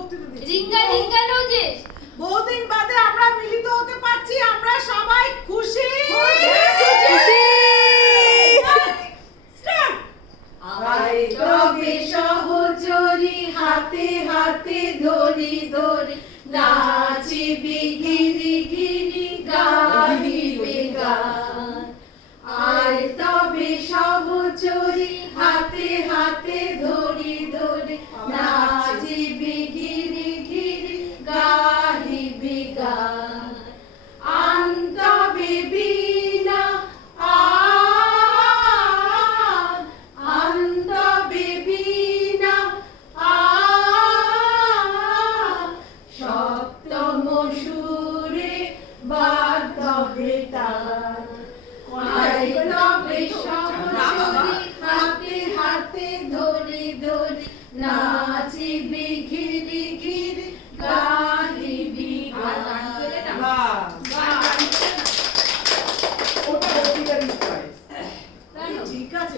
বক্তৃতা দিচ্ছি। Ring a ring a roses, বহুদিন বাদে আমরা মিলিত হতে পারছি, আমরা সবাই খুশি। আয় তবে সহচরী হাতে হাতে ধরি ধরি নাচিবি গিরি গিরি গাহিবে গান। আয় তবে সহচরী হাতে হাতে ধরি ধরি নাচিবি গিরি গিরি গাহিবে গান। আন্তবে বীণা আন্তবে বীণা সপ্তম সুরে বাঁধবে তান। আয় তবে সহচরী হাতে হাতে ধরি ধরি নাচিবি ঘিরি ঘিরি গাহিবি গান। ওটা বক্তৃতার ইন্সপায়ার। ঠিক আছে।